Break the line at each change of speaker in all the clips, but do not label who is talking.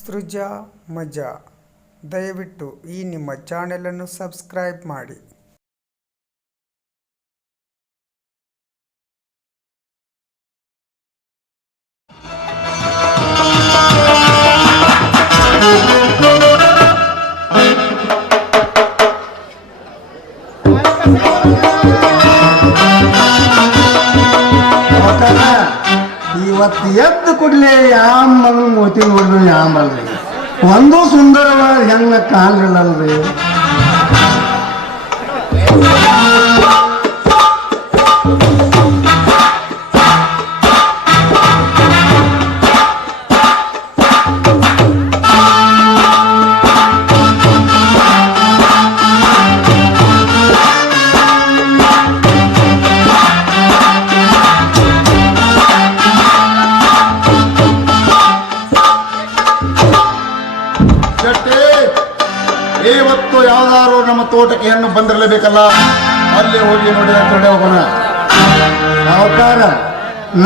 ಸೃಜಾ ಮಜಾ. ದಯವಿಟ್ಟು ಈ ನಿಮ್ಮ ಚಾನೆಲನ್ನು ಸಬ್ಸ್ಕ್ರೈಬ್ ಮಾಡಿ.
ಅವತಾರ ಇವತ್ತು ಎದ್ದು ಕೂಡಲೇ ಯಾವ ಮಗನ ಮೋತಿ ನೋಡಿದ್ರು ಯಾಮಲ್ರಿ ಒಂದು ಸುಂದರವಾದ ಹೆಂಗ ಕಾಲಿಲ್ಲಲ್ರಿ
ತೋಟಕ್ಕೆ ಹೆಣ್ಣು ಬಂದಿರಲೇಬೇಕಲ್ಲ? ಅಲ್ಲಿ ಹೋಗಿ ನೋಡಿ ತೊಡೆ ಹೋಗೋಣ.
ಅವತಾರ,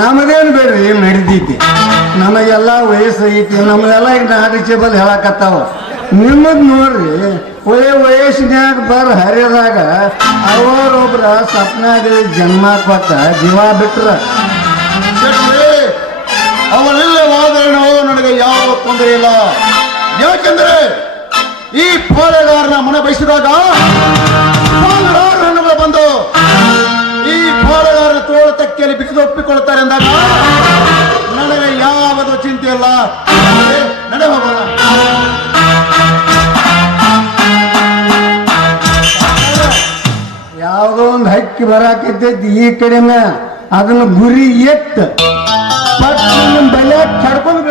ನಮಗೇನು ಬೇಡ್ರಿ ನಡೆದೈತಿ ನಮಗೆಲ್ಲ ವಯಸ್ಸು ಐತಿ ನಮಗೆಲ್ಲ ಈಗ ನಾಟಿಚೇಬಲ್ ಹೇಳಕತ್ತಾವ. ನಿಮ್ಮದ್ ನೋಡ್ರಿ, ಒಳ್ಳೆ ವಯಸ್ಸಿನಾಗ ಬರ್ ಹರಿಯದಾಗ ಅವರೊಬ್ರ ಸಪ್ನಾದೇವಿ ಜನ್ಮ ಕೊಟ್ಟ ಜೀವ ಬಿಟ್ರ.
ಶೆಟ್ಟಿ ಅವನೆಲ್ಲ ಹೋದ್ರೇನೋ ನನಗೆ ಯಾವ ತೊಂದರೆ ಇಲ್ಲ ಯಾಕೆಂದ್ರೆ ಈ ಪಾಳೆಗಾರನ ಮನೆ ಬಯಸಿದಾಗ ಹಣ್ಣುಗಳು ಬಂದು ಈ ಪಾಳೆಗಾರನ ತೋಳ ತಕ್ಕಿಯಲ್ಲಿ ಬಿಗಿದು ಒಪ್ಪಿಕೊಳ್ತಾರೆ ಅಂದಾಗ ನನಗೆ ಯಾವುದು ಚಿಂತೆ ಇಲ್ಲ. ನಡೆ ಹೋಗೋಣ.
ಯಾವುದೋ ಒಂದು ಹಕ್ಕಿ ಬರಾಕಿದ್ದೈತಿ ಈ ಕಡೆನ. ಅದನ್ನ ಗುರಿ ಎತ್ತ ಪಟ್ ಬೆಲೆ ಬಲೆ ಕಡ್ಕೊಂಡು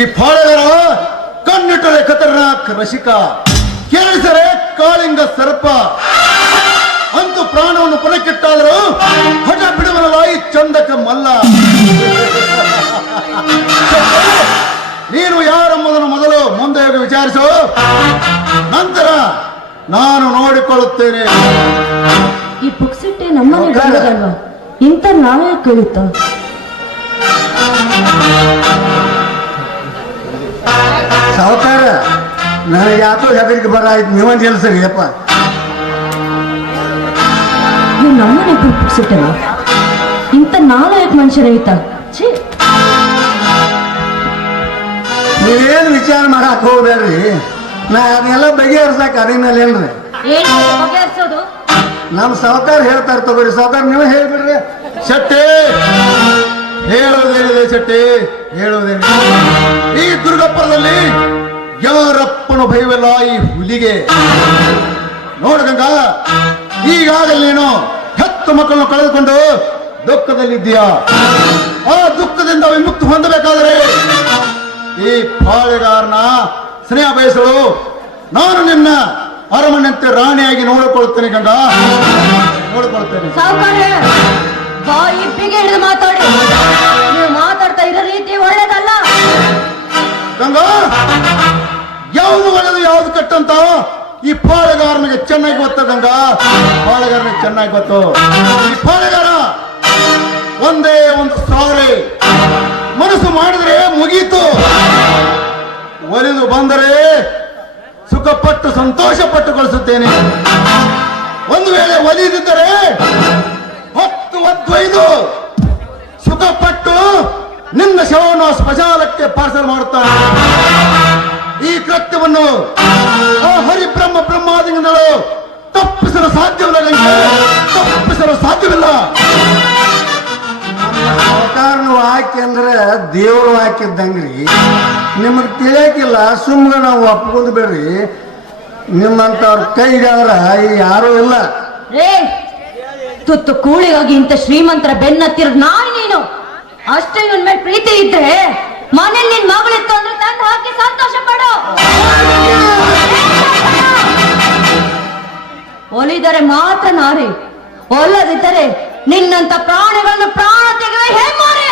ಈ ಪಾಳೆಗಾರ ಕಣ್ಣಿಟ್ಟರೆ ಖತರ್ನಾಕ್ ರಸಿಕ. ಕೇಳಿಸರೆ ಕಾಳಿಂಗ ಸರ್ಪ. ಅಂತೂ ಪ್ರಾಣವನ್ನು ಪುನಕ್ಕಿಟ್ಟಾದರೂ ಹಠ ಬಿಡುವನ ವಾಯಿ ಚಂದಕ ಮಲ್ಲ. ನೀನು ಯಾರೆಂಬುದನ್ನು ಮೊದಲು ಮುಂದೆ ಹೋಗಿ ವಿಚಾರಿಸು? ನಂತರ ನಾನು ನೋಡಿಕೊಳ್ಳುತ್ತೇನೆ.
ಈ ಪುಕ್ಸಿಟ್ಟೆ ನಮ್ಮ ಇಂತ ಇಂಥ ನಾವೇ ಕೇಳುತ್ತ?
ಸಾವುಕಾರ? ನನಗೆ ಯಾಕೋ ಹೆದರಿಕೆ ಬರಾಯ್ತು. ನೀವೊಂದು ಎಲ್ಸರಿ ಅಪ್ಪ.
ನೀವು ನಮ್ಮನೆ ಪುಕ್ಸಿಟ್ಟೆನ ಇಂಥ ನಾಲಾಯಕ ಮನುಷ್ಯರ ಐತ ಛೀ.
ನೀವೇನು ವಿಚಾರ ಮಾಡಕ್ ಹೋಗ್ಬೇಡ್ರಿ. ನಾ ಅದನ್ನೆಲ್ಲ ಬಗೆಹರ್ಸಕ್ ಅದನ್ನೆಲ್ಲ
ಏನು ನಮ್
ನಮ್ಮ ಸಾವುಕಾರ ಹೇಳ್ತಾರ ತಗೋರಿ. ಸಾವುಕಾರ ನೀವೇ ಹೇಳ್ಬಿಡ್ರಿ.
ಶೆಟ್ಟಿ! ಹೇಳೋದೇನಿದೆ ಶೆಟ್ಟಿ? ಹೇಳೋದೇನಿದೆ? ಈ ದುರ್ಗಪ್ಪದಲ್ಲಿ ಯಾರಪ್ಪನು ಭಯವಿಲ್ಲ ಈ ಹುಲಿಗೆ? ನೋಡ ಗಂಗಾ ಈಗಾಗಲೇ ನೀನು ಹತ್ತು ಮಕ್ಕಳನ್ನು ಕಳೆದುಕೊಂಡು ದುಃಖದಲ್ಲಿದ್ದೀಯಾ? ಆ ದುಃಖದಿಂದ ವಿಮುಕ್ತಿ ಹೊಂದಬೇಕಾದರೆ ಈ ಪಾಳೆಗಾರನ ಸ್ನೇಹ ಬಯಸಲು ನಾನು ನಿನ್ನ ಅರಮನೆಯಂತೆ ರಾಣಿಯಾಗಿ ನೋಡಿಕೊಳ್ಳುತ್ತೇನೆ ಗಂಗಾ. ನೋಡಿಕೊಳ್ಳುತ್ತೇನೆ.
ಹಿಡಿದು ಮಾತಾಡಿ. ನೀವು ಮಾತಾಡ್ತಾ ಇರೋ ರೀತಿ ಒಳ್ಳೇದಲ್ಲ.
ಗಂಗಾ ಯಾವುದು ಒಳ್ಳೆದು ಯಾವ್ದು ಕಟ್ಟಂತ, ಈ ಪಾಳೆಗಾರನಿಗೆ ಚೆನ್ನಾಗಿ ಗೊತ್ತ ಗಂಗಾ. ಪಾಳೆಗಾರನಿಗೆ ಚೆನ್ನಾಗಿ ಗೊತ್ತು. ಈ ಪಾಳೆಗಾರ ಒಂದೇ ಒಂದು ಸಾರಿ ಮನಸ್ಸು ಮಾಡಿದ್ರೆ ಮುಗೀತು. ಒಲಿದು ಬಂದರೆ ಸುಖಪಟ್ಟು ಸಂತೋಷ ಪಟ್ಟು ಕಳಿಸುತ್ತೇನೆ ಒಂದು ವೇಳೆ ಒಲಿದಿದ್ದರೆ ಹೊತ್ತು ಒದ್ದೊಯ್ದು ಸುಖಪಟ್ಟು ನಿನ್ನ ಶವನ ಸ್ಮಶಾನಕ್ಕೆ ಪಾರ್ಸಲ್ ಮಾಡುತ್ತಾನೆ ತಪ್ಪಿಸಲು ಸಾಧ್ಯವಿಲ್ಲ.
ಸಾವುಕಾರನ ವಾಕ್ಯ ಅಂದ್ರೆ ದೇವರು ಹಾಕಿದ್ದಂಗ್ರಿ ಇದ್ದಂಗ್ರಿ. ನಿಮಗೆ ತಿಳಿಯಕ್ಕಿಲ್ಲ ಸುಮ್ಮನೆ ನಾವು ಒಪ್ಕೊಂಡು ಬೇಡ್ರಿ. ನಿಮ್ಮಂತವ್ರ ಕೈಗಾದ್ರ ಯಾರು ಇಲ್ಲ.
ತುತ್ತು ಕೂಳಿಗಾಗಿ ಇಂಥ ಶ್ರೀಮಂತರ ಬೆನ್ನತ್ತಿರ ನಾಯಿ ನೀನು. ಅಷ್ಟೇ ಇವನ್ ಮೇಲೆ ಪ್ರೀತಿ ಇದ್ರೆ ಮನೇಲಿ ನಿನ್ ಮಗಳಿತ್ತು ಅಂದ್ರೆ ತಂದು ಹಾಕಿ ಸಂತೋಷ ಪಡು. ಒಲಿದರೆ ಮಾತ್ರ ನಾರಿ. ಒಲ್ಲದಿದ್ದರೆ ನಿನ್ನಂತ ಪ್ರಾಣಿಗಳನ್ನು ಪ್ರಾಣ ತೆಗೆಯುವ ಹೇಮಾರೆ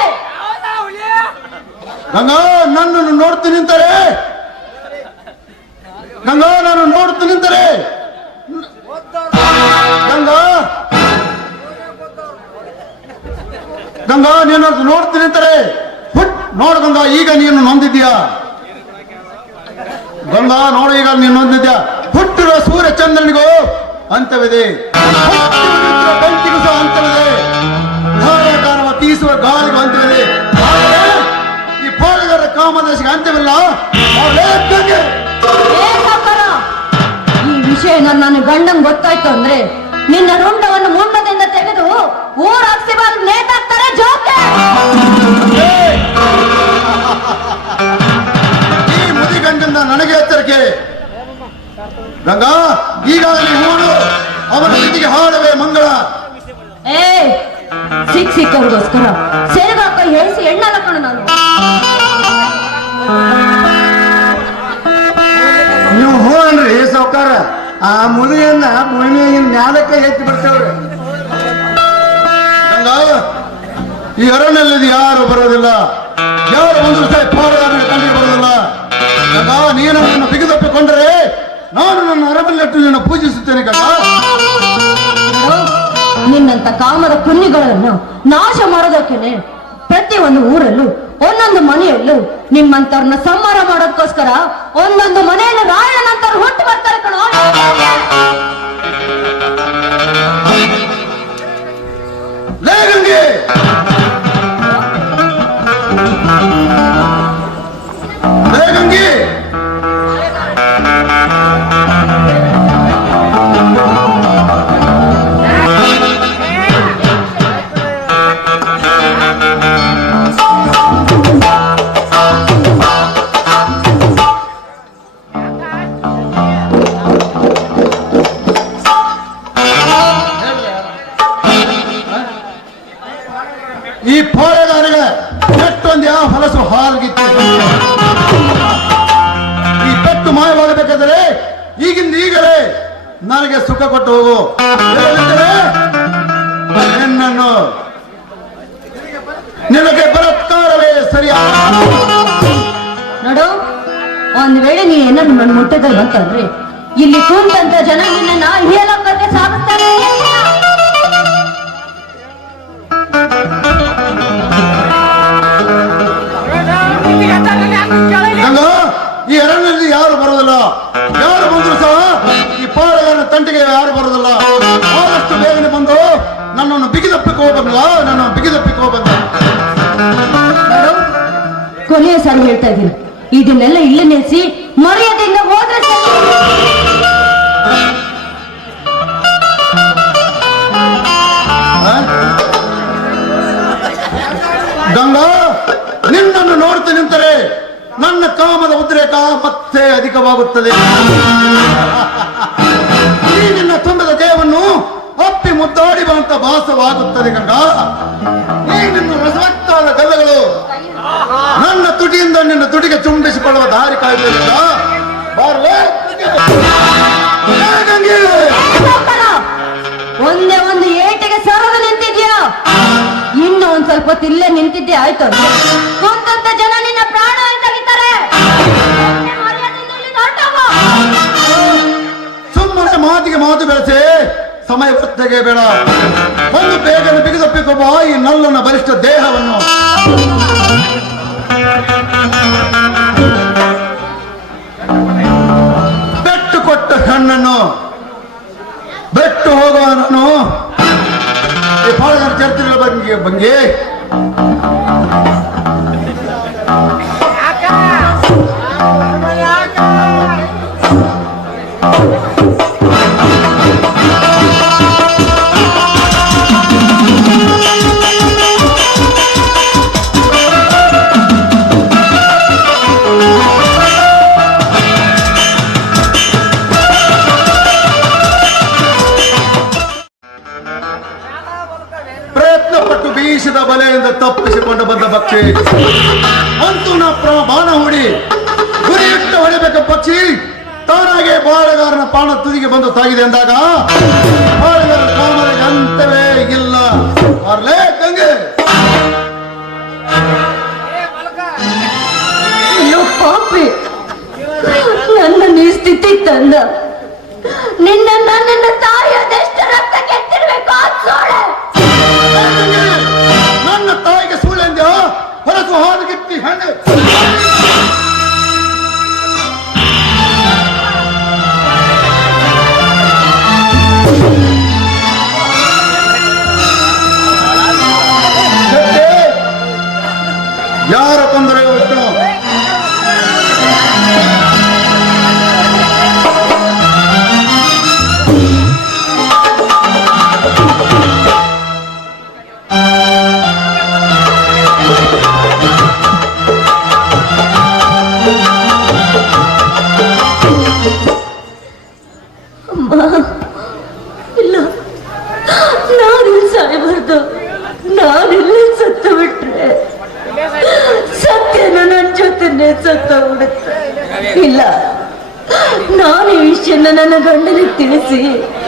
ನನ್ನನ್ನು ನೋಡ್ತು ನಿಂತರೆ! ಗಂಗಾ, ನಾನು ನೋಡ್ತು ನಿಂತರೆ! ಗಂಗಾ! ಗಂಗಾ ನೀನು ನೋಡ್ತು ನಿಂತರೆ! ಹುಟ್, ನೋಡು ಗಂಗಾ, ಈಗ ನೀನು ನೊಂದಿದ್ಯಾ ಗಂಗಾ, ನೋಡು, ಈಗ ನೀನು ನೊಂದಿದ್ಯಾ ಹುಟ್ಟಿರುವ ಸೂರ್ಯ ಚಂದ್ರನಿಗೂ ಅಂತವಿದೆ ಹುಟ್ಟಿರುವ ಬೆಂಕಿಗೂ ಸಹ ಅಂತವಿದೆ ಧಾರಾಕಾರವ ತೀಸುವ ಗಾಳಿಗೂ ಅಂತವಿದೆ ಈ ಪಾಳಗರ ಕಾಮದಶಿಗೆ ಅಂತ್ಯವಿಲ್ಲ.
ಈ ವಿಷಯ ನನ್ನ ಗಂಡನ್ ಗೊತ್ತಾಯ್ತು ಅಂದ್ರೆ ನಿನ್ನ ರುಂಡವನ್ನು ಮುಂಡದಿಂದ ತೆಗೆದು ಊರ ಅಕ್ಸಿಬಾಲ್ ನೇತಾಕ್ತಾರೆ ಜೋಕೆ.
ಈ ಮುದಿ ಮುದಿಗಂಡಿಂದ ನನಗೆ ಎಚ್ಚರಿಕೆ. ಗಂಗಾ ಈಗಾಗಲೇ ಮಂಗಳ.
ಏ ಸಿಕ್ ಸಿಕ್ಕವ್ರಿಗೋಸ್ಕರ ಅಕ್ಕ ಹೇಳಿಸಿ ಎಣ್ಣಲ್ಲ ಕಣ ನಾನು.
ನೀವು ಹೂ ಅನ್ರಿ ಸಾವ್ಕಾರ. ಆ ಮುನಿಯನ್ನ ಭೂಮಿಯಾಗಿನ ಮ್ಯಾಲಕ್ಕೆ ಎತ್ತಿ
ಬರ್ತೇವ್ರಿ ಈ ಅರಣ್ಯದಲ್ಲಿ ಯಾರು ಬರೋದಿಲ್ಲ? ಯಾರು ಒಂದು ಕಂಡಿಗೆ ಬರೋದಿಲ್ಲ? ನೀನು ನನ್ನ ತೆಗೆದಪ್ಪಿಕೊಂಡ್ರೆ ನಾನು ನನ್ನ ಅರಮನೆಟ್ಟು ನಿನ್ನ ಪೂಜಿಸುತ್ತೇನೆ ಗಂಗಾ.
ನಿನ್ನಂತ ಕಾಮದ ಕುನ್ನಿಗಳನ್ನು ನಾಶ ಮಾಡೋದಕ್ಕೇನೆ ಪ್ರತಿ ಒಂದು ಊರಲ್ಲೂ, ಒಂದೊಂದು ಮನೆಯಲ್ಲೂ ನಿಮ್ಮಂತವ್ರನ್ನ ಸಂಹಾರ ಮಾಡೋದಕ್ಕೋಸ್ಕರ ಒಂದೊಂದು ಮನೆಯಲ್ಲಿ ರಾಯಣ್ಣನಂತವ್ರು ಹುಟ್ಟು ಬರ್ತಾರೆ ಕಣೋ.
ಲೇ ಈ ಪೋಳೆಗಾರಗೆ ಎಷ್ಟೊಂದು ಯಾವ ಹೊಲಸು ಹಾಲ್ಗಿತ್ತು? ಈ ಪೆಟ್ಟು ಮಾಯವಾಗಬೇಕಾದರೆ ಈಗಿಂದ ಈಗಲೇ ನನಗೆ ಸುಖ ಕೊಟ್ಟು ಹೋಗು. ನಿನ್ನನ್ನು. ನಿನಗೆ ಬಲಾತ್ಕಾರವೇ ಸರಿ
ನೋಡು, ಒಂದ್ ವೇಳೆ ನೀ ಏನನ್ನು ನನ್ನ ಮುಟ್ಟದಲ್ಲಿ ಅಂತಂದ್ರೆ ಇಲ್ಲಿ ಕುಂತಂತ ಜನ ನಿನ್ನ ನಾ ಸಾಗುತ್ತಾರೆ
ಗಂಗಾ ಈ ಅರಣ್ಯದಲ್ಲಿ ಯಾರು ಬರೋದಿಲ್ಲ ಯಾರು ಬಂದ್ರು ಸಹ ಈ ಪಾಳೆಗಾರನ ತಂಟಿಗೆ ಯಾರು ಬರೋದಿಲ್ಲ ಆದಷ್ಟು ಬೇಗನೆ ಬಂದು ನನ್ನನ್ನು ಬಿಗಿದಪ್ಪಿಗೆ ನನ್ನ ಬಿಗಿದಪ್ಪಿಗೆ
ಕೊನೆಯ ಸಾರಿ ಹೇಳ್ತಾ ಇದ್ದೀನಿ. ಇದನ್ನೆಲ್ಲ ಇಲ್ಲೇ ನೆಲೆಸಿ ಮರ್ಯಾದೆಯಿಂದ ಹೋದ್ರೆ?
ಗಂಗಾ ನಿನ್ನನ್ನು ನೋಡ್ತಾ ನಿಂತರೆ ನನ್ನ ಕಾಮದ ಉದ್ರೇಕ ಮತ್ತೆ ಅಧಿಕವಾಗುತ್ತದೆ. ನಿನ್ನ ತುಂಡದ ದೇಹವನ್ನು ಅಪ್ಪಿ ಮುದ್ದಾಡಿ ಬಂತ ಭಾಸವಾಗುತ್ತದೆ ಈ ನಿನ್ನ ರಸವತ್ತಾದ ಗಲ್ಲಗಳು ನನ್ನ ತುಟಿಯಿಂದ ನಿನ್ನ ತುಟಿಗೆ ಚುಂಬಿಸಿಕೊಳ್ಳುವ ದಾರಿ ಕಾಯ್ದಿಲ್ಲ
ಒಂದೇ ಒಂದು ಏಟಿಗೆ ಸರದು ನಿಂತಿದ್ಯಾ? ಇನ್ನು ಒಂದ್ ಸ್ವಲ್ಪ ಹೊತ್ತು ಇಲ್ಲೇ ನಿಂತಿದ್ದೆ, ಆಯ್ತು.
ಮಾತು ಬೆಳೆಸಿ, ಸಮಯ ಬೇಡ. ಒಂದು ಬೇಗನೆ ಬಿಗಿದಪ್ಪಿಕೊಬ್ಬ ಈ ನಲ್ಲನ ಬಲಿಷ್ಠ ದೇಹವನ್ನು. ಬೆಟ್ಟು ಕೊಟ್ಟ ಹೆಣ್ಣನ್ನು ಬೆಟ್ಟು ಹೋಗುವವನನ್ನು ಈ ಪಾಳಗರ ಚರ್ಚೆಗಳ ಬಗ್ಗೆ ಬಂಗಿ ಪ್ರಯತ್ನ ಬಲೆಯಿಂದ ತಪ್ಪಿಸಿಕೊಂಡು ಬಂದ ಪಕ್ಷಿ. ಅಂತೂ ನಾ ಹೂಡಿ. ಹೊಡಿ ಇಟ್ಟು ಹೊಡಿಬೇಕ ಪಕ್ಷಿ. ತಾನಾಗೆ ಬಾಳೆಗಾರನ ಪಾಣ ತುದಿಗೆ ಬಂದು ತಾಗಿದೆ ಅಂದಾಗ ಬಾಳೆಗಾರ ಕಾಮರಿಗೆ ಅಂತವೇ ಇಲ್ಲ. ಬರ್ಲೇ ಗಂಗೆ.
ನನ್ನ ಈ ಸ್ಥಿತಿ ತಂದ. ನಿನ್ನ
ನನ್ನ ತಾಯಿಯ ರಕ್ತ ಕೆತ್ತಿರ್ಬೇಕು ಸೋಳೆ. ಗಿತ್ತಿ ಹೆಣ್ಣು ಶೆಟ್ಟಿ,
十